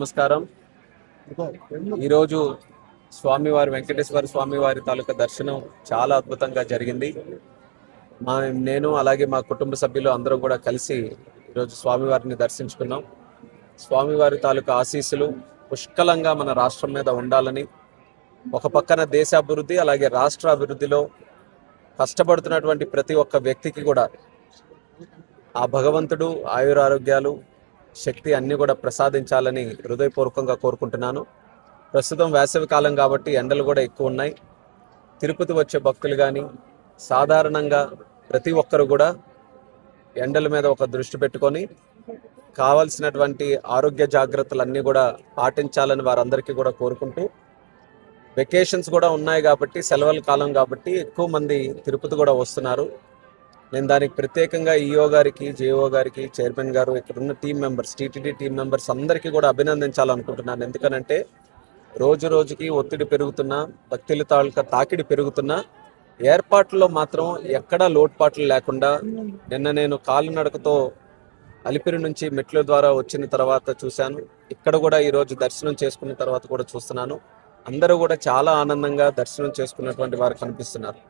నమస్కారం. ఈరోజు స్వామివారి వెంకటేశ్వర స్వామివారి తాలూకా దర్శనం చాలా అద్భుతంగా జరిగింది. నేను అలాగే మా కుటుంబ సభ్యులు అందరం కూడా కలిసి ఈరోజు స్వామివారిని దర్శించుకున్నాం. స్వామివారి తాలూకా ఆశీస్సులు పుష్కలంగా మన రాష్ట్రం మీద ఉండాలని, ఒక పక్కన దేశ అభివృద్ధి అలాగే రాష్ట్ర అభివృద్ధిలో కష్టపడుతున్నటువంటి ప్రతి ఒక్క వ్యక్తికి కూడా ఆ భగవంతుడు ఆయురారోగ్యాలు శక్తి అన్నీ కూడా ప్రసాదించాలని హృదయపూర్వకంగా కోరుకుంటున్నాను. ప్రస్తుతం వేసవి కాలం కాబట్టి ఎండలు కూడా ఎక్కువ ఉన్నాయి. తిరుపతి వచ్చే భక్తులు కానీ సాధారణంగా ప్రతి ఒక్కరు కూడా ఎండల మీద ఒక దృష్టి పెట్టుకొని కావాల్సినటువంటి ఆరోగ్య జాగ్రత్తలన్నీ కూడా పాటించాలని వారందరికీ కూడా కోరుకుంటూ, వెకేషన్స్ కూడా ఉన్నాయి కాబట్టి, సెలవుల కాలం కాబట్టి ఎక్కువ మంది తిరుపతి కూడా వస్తున్నారు. నేను దానికి ప్రత్యేకంగా ఈఓ గారికి, జేఓ గారికి, చైర్మన్ గారు, ఇక్కడ ఉన్న team members, TTD team members అందరికీ కూడా అభినందించాలనుకుంటున్నాను. ఎందుకనంటే రోజు రోజుకి ఒత్తిడి పెరుగుతున్నా, భక్తుల తాలూకా తాకిడి పెరుగుతున్నా, ఏర్పాట్లలో మాత్రం ఎక్కడా లోటుపాట్లు లేకుండా, నిన్న నేను కాలినడకతో అలిపిరి నుంచి మెట్ల ద్వారా వచ్చిన తర్వాత చూశాను. ఇక్కడ కూడా ఈరోజు దర్శనం చేసుకున్న తర్వాత కూడా చూస్తున్నాను. అందరూ కూడా చాలా ఆనందంగా దర్శనం చేసుకున్నటువంటి వారు కనిపిస్తున్నారు.